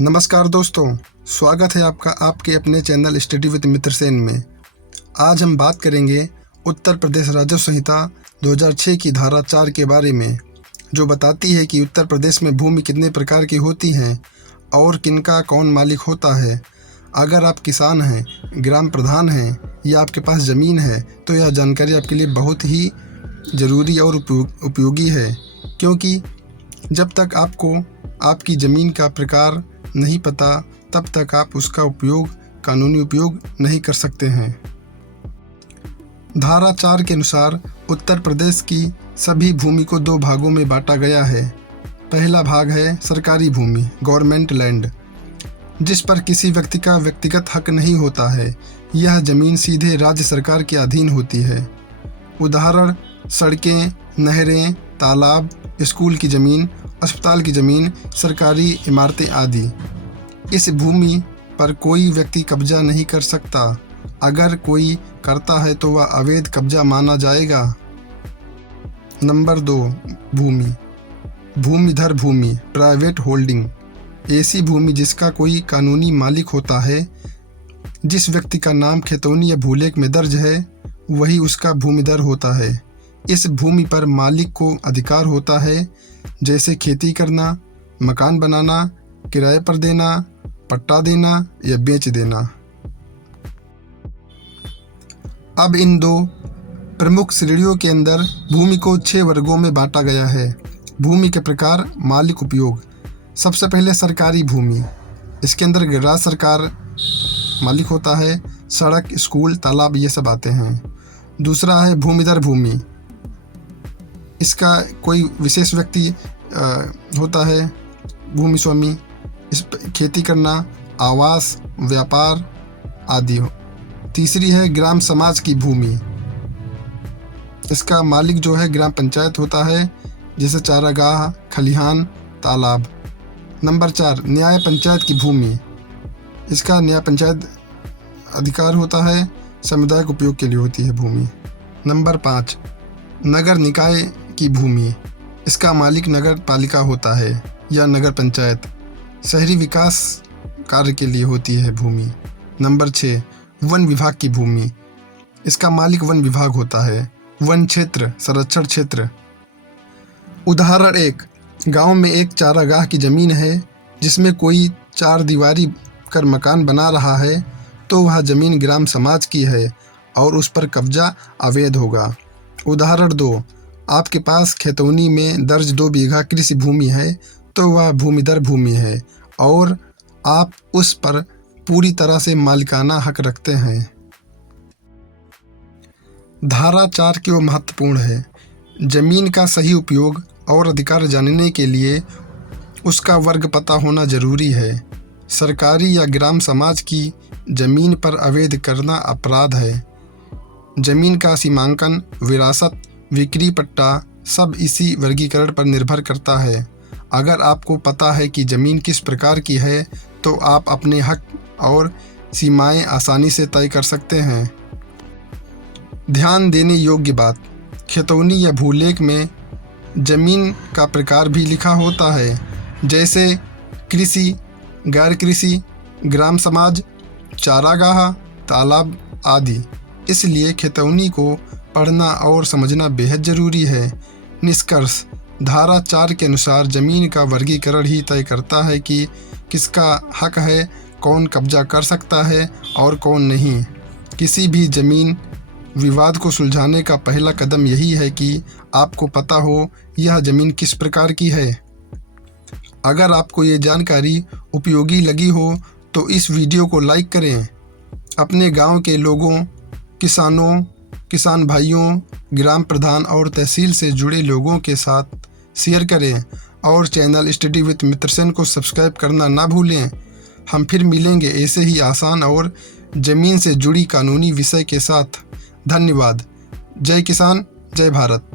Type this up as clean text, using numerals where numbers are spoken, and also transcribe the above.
नमस्कार दोस्तों, स्वागत है आपका आपके अपने चैनल स्टडी विद मित्र सेन में। आज हम बात करेंगे उत्तर प्रदेश राजस्व संहिता 2006 की धारा 4 के बारे में, जो बताती है कि उत्तर प्रदेश में भूमि कितने प्रकार की होती हैं और किनका कौन मालिक होता है। अगर आप किसान हैं, ग्राम प्रधान हैं या आपके पास ज़मीन है तो यह जानकारी आपके लिए बहुत ही ज़रूरी और उपयोगी है, क्योंकि जब तक आपको आपकी ज़मीन का प्रकार नहीं पता तब तक आप उसका कानूनी उपयोग नहीं कर सकते हैं। धारा 4 के अनुसार उत्तर प्रदेश की सभी भूमि को 2 भागों में बांटा गया है। पहला भाग है सरकारी भूमि, गवर्नमेंट लैंड, जिस पर किसी व्यक्ति का व्यक्तिगत हक नहीं होता है। यह ज़मीन सीधे राज्य सरकार के अधीन होती है। उदाहरण सड़कें, नहरें, तालाब, स्कूल की ज़मीन, अस्पताल की ज़मीन, सरकारी इमारतें आदि। इस भूमि पर कोई व्यक्ति कब्जा नहीं कर सकता। अगर कोई करता है तो वह अवैध कब्जा माना जाएगा। नंबर 2, भूमिधर भूमि, प्राइवेट होल्डिंग। ऐसी भूमि जिसका कोई कानूनी मालिक होता है। जिस व्यक्ति का नाम खैतौनी या भूलेख में दर्ज है वही उसका भूमिधर होता है। इस भूमि पर मालिक को अधिकार होता है, जैसे खेती करना, मकान बनाना, किराए पर देना, पट्टा देना या बेच देना। अब इन 2 प्रमुख श्रेणियों के अंदर भूमि को 6 वर्गों में बांटा गया है। भूमि के प्रकार, मालिक, उपयोग। सबसे पहले सरकारी भूमि। इसके अंदर राज्य सरकार मालिक होता है। सड़क, स्कूल, तालाब ये सब आते हैं। दूसरा है भूमिधर भूमि। इसका कोई विशेष व्यक्ति होता है भूमि स्वामी। इस पर खेती करना, आवास, व्यापार आदि हो। तीसरी है ग्राम समाज की भूमि। इसका मालिक जो है ग्राम पंचायत होता है, जैसे चारागाह, खलिहान, तालाब। नंबर 4 न्याय पंचायत की भूमि। इसका न्याय पंचायत अधिकार होता है, सामुदायिक उपयोग के लिए होती है भूमि। नंबर 5 नगर निकाय की भूमि। इसका मालिक नगर पालिका होता है या नगर पंचायत। शहरी विकास कार्य के लिए होती है भूमि। नंबर 6 वन विभाग की भूमि। इसका मालिक वन विभाग होता है। वन क्षेत्र, संरक्षण क्षेत्र। उदाहरण 1, गांव में एक चारागाह की ज़मीन है जिसमें कोई 4 दीवारी कर मकान बना रहा है, तो वह ज़मीन ग्राम समाज की है और उस पर कब्जा अवैध होगा। उदाहरण 2, आपके पास खैतौनी में दर्ज 2 बीघा कृषि भूमि है, तो वह भूमिधर भूमि है और आप उस पर पूरी तरह से मालिकाना हक रखते हैं। धारा 4 क्यों महत्वपूर्ण है? जमीन का सही उपयोग और अधिकार जानने के लिए उसका वर्ग पता होना जरूरी है। सरकारी या ग्राम समाज की जमीन पर अवैध करना अपराध है। जमीन का सीमांकन, विरासत, बिक्री पट्टा सब इसी वर्गीकरण पर निर्भर करता है। अगर आपको पता है कि ज़मीन किस प्रकार की है तो आप अपने हक और सीमाएं आसानी से तय कर सकते हैं। ध्यान देने योग्य बात, खैतौनी या भूलेख में ज़मीन का प्रकार भी लिखा होता है, जैसे कृषि, गैर कृषि, ग्राम समाज, चारागाह, तालाब आदि। इसलिए खैतौनी को पढ़ना और समझना बेहद ज़रूरी है। निष्कर्ष, धारा 4 के अनुसार ज़मीन का वर्गीकरण ही तय करता है कि किसका हक है, कौन कब्जा कर सकता है और कौन नहीं। किसी भी ज़मीन विवाद को सुलझाने का पहला कदम यही है कि आपको पता हो यह ज़मीन किस प्रकार की है। अगर आपको ये जानकारी उपयोगी लगी हो तो इस वीडियो को लाइक करें। अपने गांव के लोगों, किसान भाइयों, ग्राम प्रधान और तहसील से जुड़े लोगों के साथ शेयर करें और चैनल स्टडी विद मित्र सेन को सब्सक्राइब करना ना भूलें। हम फिर मिलेंगे ऐसे ही आसान और ज़मीन से जुड़ी कानूनी विषय के साथ। धन्यवाद। जय किसान, जय भारत।